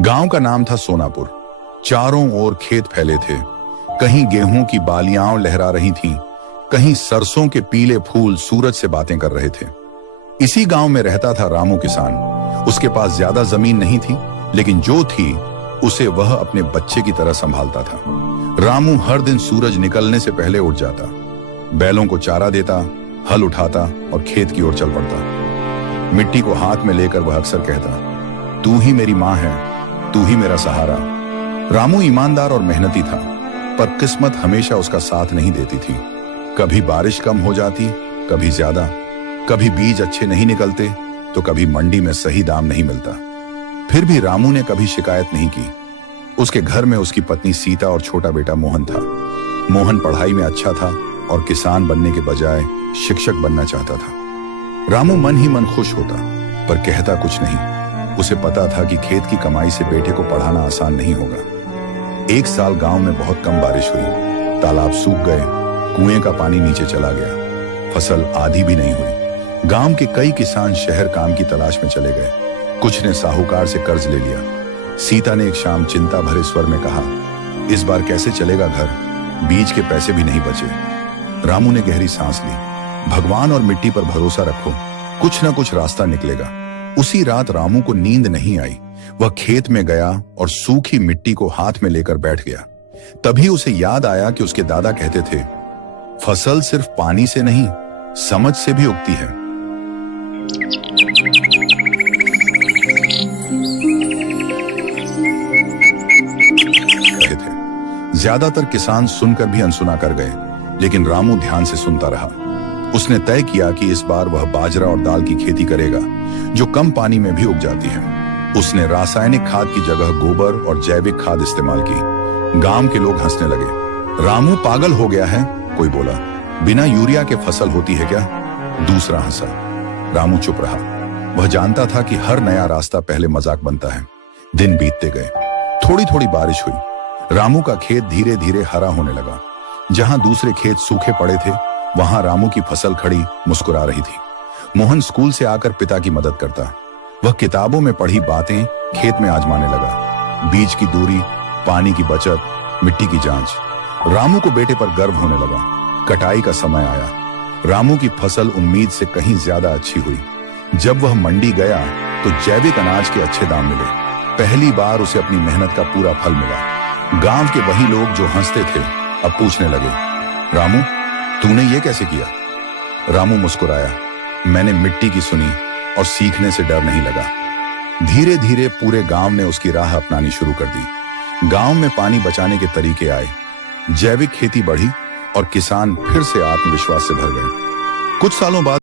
गांव का नाम था सोनापुर। चारों ओर खेत फैले थे। कहीं गेहूं की बालियां लहरा रही थीं, कहीं सरसों के पीले फूल सूरज से बातें कर रहे थे। इसी गांव में रहता था रामू किसान। उसके पास ज्यादा जमीन नहीं थी, लेकिन जो थी उसे वह अपने बच्चे की तरह संभालता था। रामू हर दिन सूरज निकलने से पहले उठ जाता, बैलों को चारा देता, हल उठाता और खेत की ओर चल पड़ता। मिट्टी को हाथ में लेकर वह अक्सर कहता, तू ही मेरी माँ है, तू ही मेरा सहारा। रामू ईमानदार और मेहनती था, पर किस्मत हमेशा उसका साथ नहीं देती थी। कभी बारिश कम हो जाती, कभी ज्यादा, कभी बीज अच्छे नहीं निकलते, तो कभी मंडी में सही दाम नहीं मिलता। फिर भी रामू ने कभी शिकायत नहीं की। उसके घर में उसकी पत्नी सीता और छोटा बेटा मोहन था। मोहन पढ़ाई में अच्छा था और किसान बनने के बजाय शिक्षक बनना चाहता था। रामू मन ही मन खुश होता, पर कहता कुछ नहीं। उसे पता था कि खेत की कमाई से बेटे को पढ़ाना आसान नहीं होगा। एक साल गांव में बहुत कम बारिश हुई, तालाब सूख गए, कुएं का पानी नीचे चला गया, फसल आधी भी नहीं हुई। गांव के कई किसान शहर काम की तलाश में चले गए। कुछ ने साहूकार से कर्ज ले लिया। सीता ने एक शाम चिंता भरे स्वर में कहा, इस बार कैसे चलेगा घर, बीज के पैसे भी नहीं बचे। रामू ने गहरी सांस ली। भगवान और मिट्टी पर भरोसा रखो, कुछ ना कुछ रास्ता निकलेगा। उसी रात रामू को नींद नहीं आई। वह खेत में गया और सूखी मिट्टी को हाथ में लेकर बैठ गया। तभी उसे याद आया कि उसके दादा कहते थे, फसल सिर्फ पानी से नहीं, समझ से भी उगती है। ज्यादातर किसान सुनकर भी अनसुना कर गए, लेकिन रामू ध्यान से सुनता रहा। उसने तय किया कि इस बार वह बाजरा और दाल की खेती करेगा, जो कम पानी में भी उग जाती है। उसने रासायनिक खाद की जगह गोबर और जैविक खाद इस्तेमाल की। गांव के लोग हंसने लगे। रामू पागल हो गया है, कोई बोला। बिना यूरिया के फसल होती है क्या? दूसरा हंसा। रामू चुप रहा। वह जानता था कि हर नया रास्ता पहले मजाक बनता है। दिन बीतते गए, थोड़ी थोड़ी बारिश हुई। रामू का खेत धीरे धीरे हरा होने लगा। जहां दूसरे खेत सूखे पड़े थे, वहां रामू की फसल खड़ी मुस्कुरा रही थी। मोहन स्कूल से आकर पिता की मदद करता। वह किताबों में पढ़ी बातें खेत में आजमाने लगा। बीज की दूरी, पानी की बचत, मिट्टी की जांच। रामू को बेटे पर गर्व होने लगा। कटाई का समय आया। रामू की फसल उम्मीद से कहीं ज्यादा अच्छी हुई। जब वह मंडी गया तो जैविक अनाज के अच्छे दाम मिले। पहली बार उसे अपनी मेहनत का पूरा फल मिला। गांव के वही लोग जो हंसते थे अब पूछने लगे, रामू तूने ये कैसे किया? रामू मुस्कुराया, मैंने मिट्टी की सुनी और सीखने से डर नहीं लगा। धीरे धीरे पूरे गांव ने उसकी राह अपनानी शुरू कर दी। गांव में पानी बचाने के तरीके आए, जैविक खेती बढ़ी और किसान फिर से आत्मविश्वास से भर गए। कुछ सालों बाद